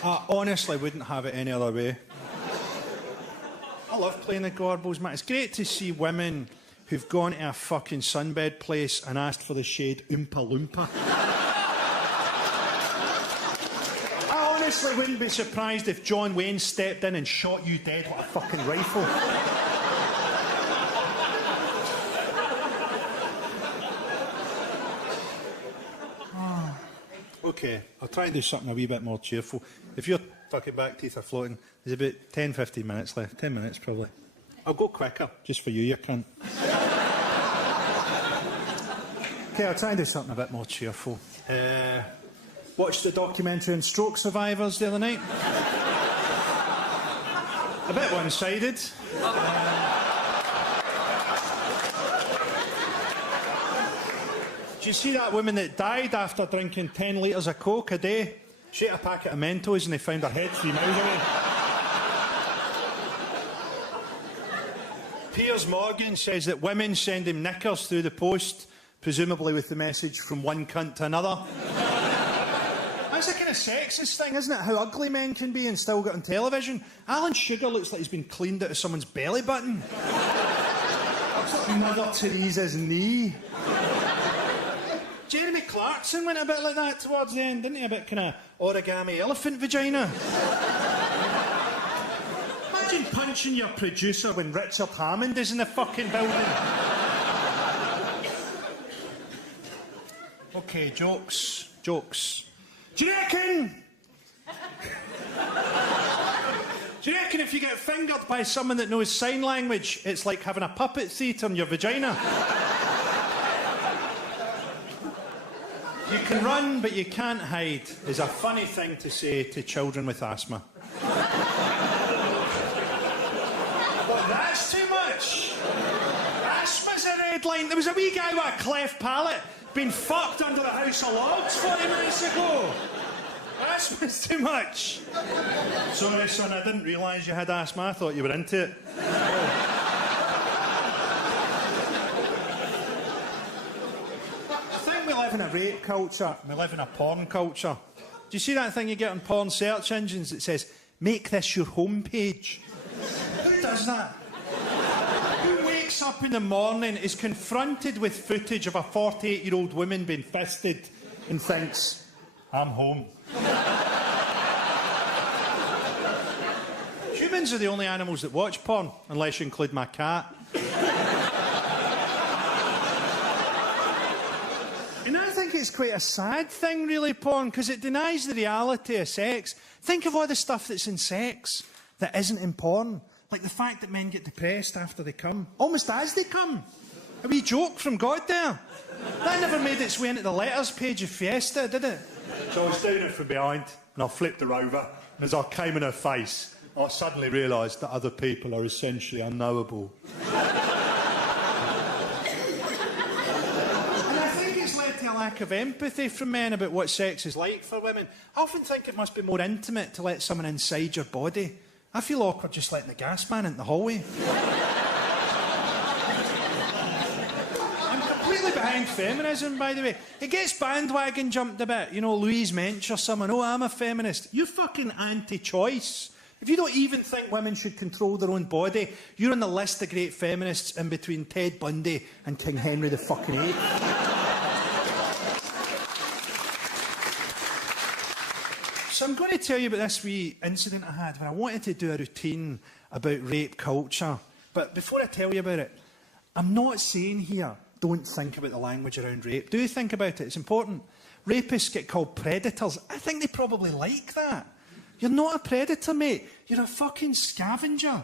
I honestly wouldn't have it any other way. I love playing the Gorbals, man. It's great to see women who've gone to a fucking sunbed place and asked for the shade Oompa Loompa. I honestly wouldn't be surprised if John Wayne stepped in and shot you dead with a fucking rifle. OK, I'll try and do something a wee bit more cheerful. If your fucking back teeth are floating, there's about 10-15 minutes left. 10 minutes, probably. I'll go quicker, just for you cunt. OK, I'll try and do something a bit more cheerful. Watched the documentary on stroke survivors the other night. A bit one-sided. Did you see that woman that died after drinking 10 litres of Coke a day? She ate a packet of Mentos and they found her head 3 miles away. Piers Morgan says that women send him knickers through the post, presumably with the message from one cunt to another. That's a kind of sexist thing, isn't it? How ugly men can be and still get on television. Alan Sugar looks like he's been cleaned out of someone's belly button. Looks like Mother Teresa's knee. Jeremy Clarkson went a bit like that towards the end, didn't he? A bit kind of origami elephant vagina. Imagine punching your producer when Richard Hammond is in the fucking building. OK, jokes. Jokes. Do you reckon if you get fingered by someone that knows sign language, it's like having a puppet theatre in your vagina? You can run, but you can't hide, is a funny thing to say to children with asthma. But that's too much. Asthma's a red line. There was a wee guy with a cleft palate being fucked under the House of Lords 40 minutes ago. Asthma's too much. Sorry, son, I didn't realise you had asthma. I thought you were into it. We live in a rape culture. We live in a porn culture. Do you see that thing you get on porn search engines that says, make this your homepage? Who does that? Who wakes up in the morning, is confronted with footage of a 48-year-old woman being fisted and thinks, I'm home? Humans are the only animals that watch porn, unless you include my cat. And I think it's quite a sad thing, really, porn, because it denies the reality of sex. Think of all the stuff that's in sex that isn't in porn. Like the fact that men get depressed after they come, almost as they come. A wee joke from God there. That never made its way into the letters page of Fiesta, did it? So I was doing it from behind, and I flipped her over, and as I came in her face, I suddenly realised that other people are essentially unknowable. A lack of empathy from men about what sex is like for women. I often think it must be more intimate to let someone inside your body. I feel awkward just letting the gas man into the hallway. I'm completely behind feminism, by the way. It gets bandwagon jumped a bit. You know, Louise Mensch or someone, oh, I'm a feminist. You're fucking anti-choice. If you don't even think women should control their own body, you're on the list of great feminists in between Ted Bundy and King Henry the fucking VIII. So I'm going to tell you about this wee incident I had when I wanted to do a routine about rape culture. But before I tell you about it, I'm not saying here, don't think about the language around rape. Do think about it, it's important. Rapists get called predators. I think they probably like that. You're not a predator, mate. You're a fucking scavenger.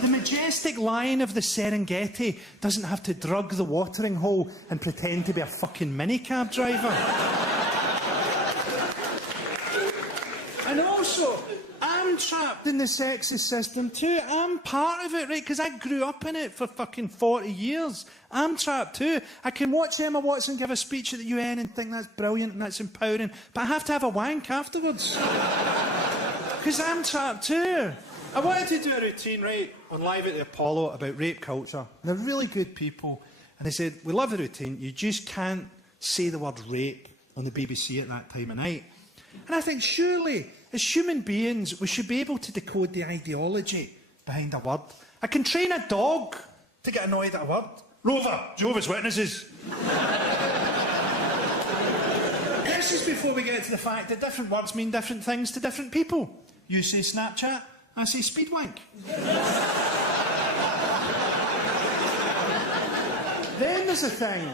The majestic lion of the Serengeti doesn't have to drug the watering hole and pretend to be a fucking minicab driver. And also, I'm trapped in the sexist system too. I'm part of it, right? Because I grew up in it for fucking 40 years. I'm trapped too. I can watch Emma Watson give a speech at the UN and think that's brilliant and that's empowering, but I have to have a wank afterwards. Because I'm trapped too. I wanted to do a routine, right, on Live at the Apollo about rape culture. And they're really good people. And they said, we love the routine, you just can't say the word rape on the BBC at that time of night. And I think, surely, as human beings, we should be able to decode the ideology behind a word. I can train a dog to get annoyed at a word. Rover, Jehovah's Witnesses. This is before we get to the fact that different words mean different things to different people. You say Snapchat, I say speedwank. Then there's a thing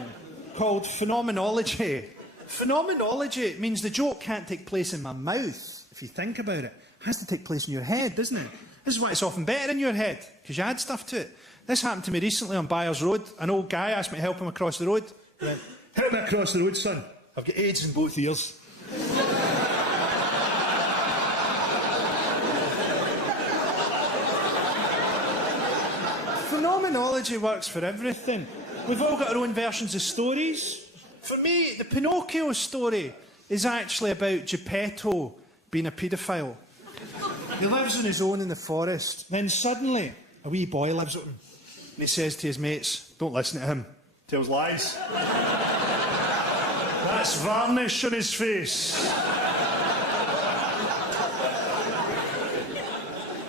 called phenomenology. Phenomenology means the joke can't take place in my mouth, if you think about it. It has to take place in your head, doesn't it? This is why it's often better in your head, because you add stuff to it. This happened to me recently on Byers Road. An old guy asked me to help him across the road. He went, help me across the road, son. I've got AIDS in both ears. Phenomenology works for everything. We've all got our own versions of stories. For me, the Pinocchio story is actually about Geppetto being a paedophile. He lives on his own in the forest. Then suddenly, a wee boy lives with him. And he says to his mates, don't listen to him. Tells lies. That's varnish on his face.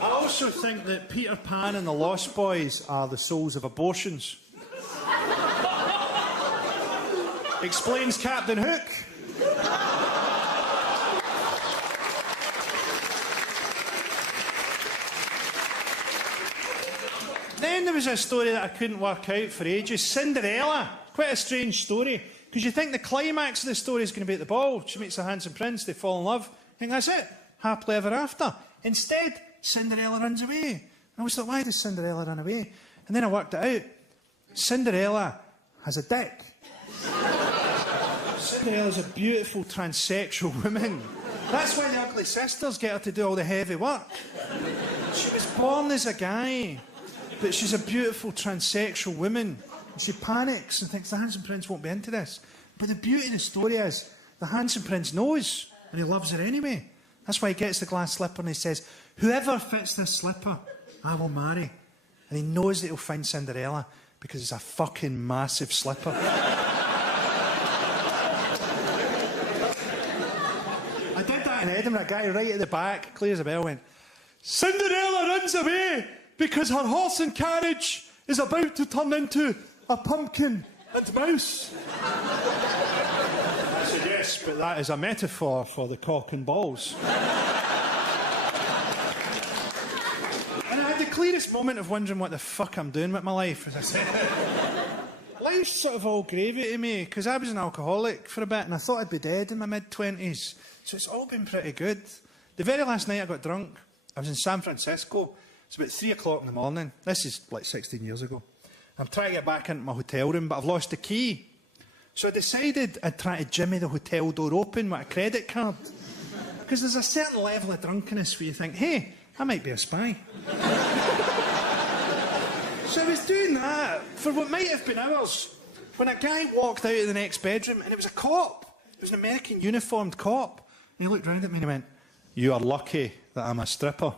I also think that Peter Pan and the Lost Boys are the souls of abortions. Explains Captain Hook. Then there was a story that I couldn't work out for ages. Cinderella. Quite a strange story. Because you think the climax of the story is going to be at the ball. She meets a handsome prince, they fall in love. You think that's it. Happily ever after. Instead, Cinderella runs away. And I was like, why does Cinderella run away? And then I worked it out. Cinderella has a dick. Cinderella's a beautiful transsexual woman. That's why the ugly sisters get her to do all the heavy work. She was born as a guy, but she's a beautiful transsexual woman. And she panics and thinks the handsome prince won't be into this. But the beauty of the story is, the handsome prince knows, and he loves her anyway. That's why he gets the glass slipper and he says, whoever fits this slipper, I will marry. And he knows that he'll find Cinderella because it's a fucking massive slipper. I did that in Edinburgh. A guy right at the back, clear as a bell, went, Cinderella runs away because her horse and carriage is about to turn into a pumpkin and mouse. I said, yes, but that is a metaphor for the cock and balls. And I had the clearest moment of wondering what the fuck I'm doing with my life, as I said. Life's sort of all gravy to me, because I was an alcoholic for a bit, and I thought I'd be dead in my mid-20s. So it's all been pretty good. The very last night I got drunk, I was in San Francisco. It's about 3 o'clock in the morning. This is like 16 years ago. I'm trying to get back into my hotel room, but I've lost the key. So I decided I'd try to jimmy the hotel door open with a credit card. Because there's a certain level of drunkenness where you think, hey, I might be a spy. So I was doing that for what might have been hours, when a guy walked out of the next bedroom, and it was a cop. It was an American uniformed cop. And he looked round at me and he went, you are lucky that I'm a stripper.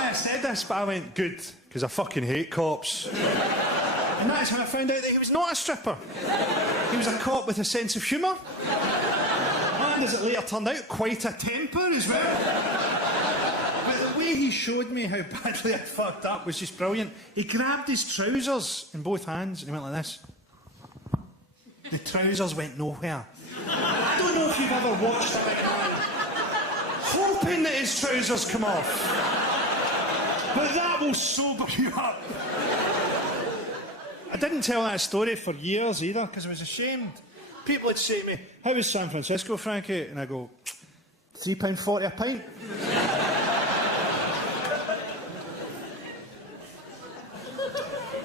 I said this, but I went, good, because I fucking hate cops. And that's how I found out that he was not a stripper. He was a cop with a sense of humour. And as it later turned out, quite a temper as well. But the way he showed me how badly I fucked up was just brilliant. He grabbed his trousers in both hands and he went like this. The trousers went nowhere. I don't know if you've ever watched a big man hoping that his trousers come off. But that will sober you up. I didn't tell that story for years either, because I was ashamed. People would say to me, how was San Francisco, Frankie? And I go, £3.40 a pint.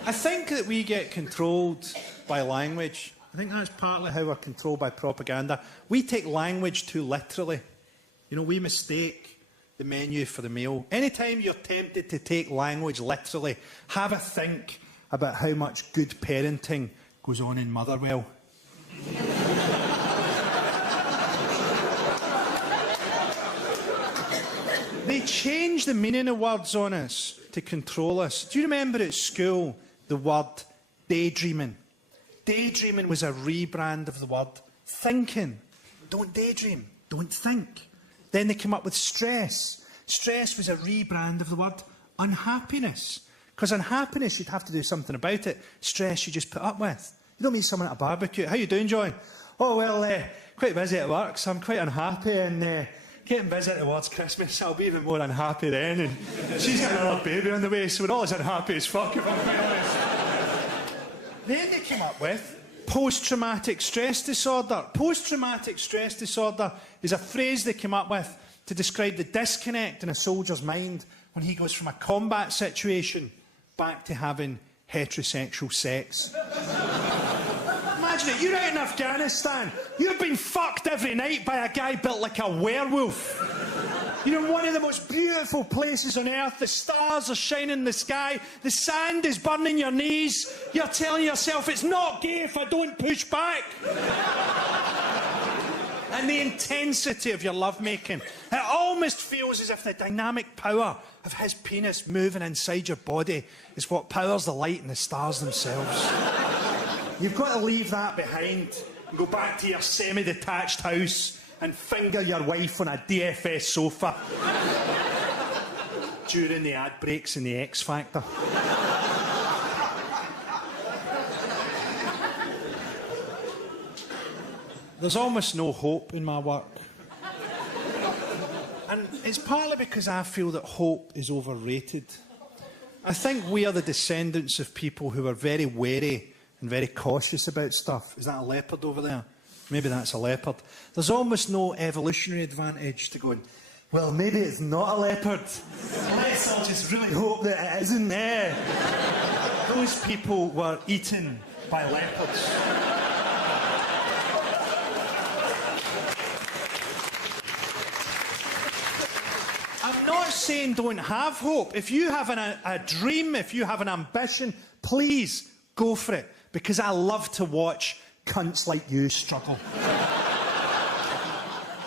I think that we get controlled by language. I think that's partly how we're controlled by propaganda. We take language too literally. You know, we mistake the menu for the meal. Anytime you're tempted to take language literally, have a think about how much good parenting goes on in Motherwell. They change the meaning of words on us to control us. Do you remember at school the word daydreaming? Daydreaming was a rebrand of the word thinking. Don't daydream, don't think. Then they came up with stress. Stress was a rebrand of the word unhappiness. Because unhappiness, you'd have to do something about it. Stress, you just put up with. You don't meet someone at a barbecue. How you doing, John? Oh, well, quite busy at work, so I'm quite unhappy, and getting busy towards Christmas, I'll be even more unhappy then. And she's got another baby on the way, so we're all as unhappy as fuck, if I'm quite honest. Then they came up with post-traumatic stress disorder. Post-traumatic stress disorder is a phrase they came up with to describe the disconnect in a soldier's mind when he goes from a combat situation back to having heterosexual sex. Imagine it, you're out in Afghanistan, you've been fucked every night by a guy built like a werewolf. You're in one of the most beautiful places on earth, the stars are shining in the sky, the sand is burning your knees, you're telling yourself it's not gay if I don't push back. And the intensity of your lovemaking, it almost feels as if the dynamic power of his penis moving inside your body is what powers the light and the stars themselves. You've got to leave that behind and go back to your semi-detached house and finger your wife on a DFS sofa during the ad breaks in the X Factor. There's almost no hope in my work. And it's partly because I feel that hope is overrated. I think we are the descendants of people who are very wary and very cautious about stuff. Is that a leopard over there? Maybe that's a leopard. There's almost no evolutionary advantage to going, well, maybe it's not a leopard. Let's all just really hope that it isn't there. Those people were eaten by leopards. I'm not saying don't have hope. If you have a dream, if you have an ambition, please go for it. Because I love to watch cunts like you struggle.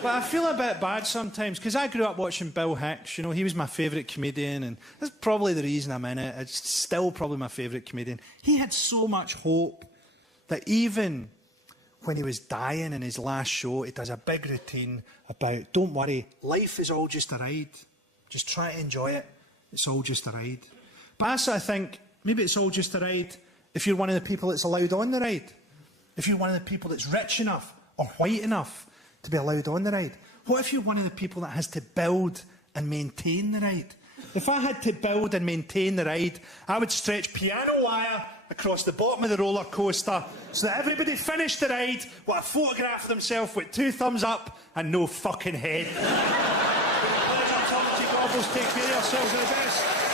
But I feel a bit bad sometimes, because I grew up watching Bill Hicks. You know, he was my favourite comedian, and that's probably the reason I'm in it. It's still probably my favourite comedian. He had so much hope that even when he was dying in his last show, he does a big routine about, don't worry, life is all just a ride. Just try to enjoy it. It's all just a ride. But I sort of think, maybe it's all just a ride if you're one of the people that's allowed on the ride. If you're one of the people that's rich enough or white enough to be allowed on the ride. What if you're one of the people that has to build and maintain the ride? If I had to build and maintain the ride, I would stretch piano wire across the bottom of the roller coaster so that everybody finished the ride with a photograph of themselves with 2 thumbs up and no fucking head. Take care of yourselves, all the best.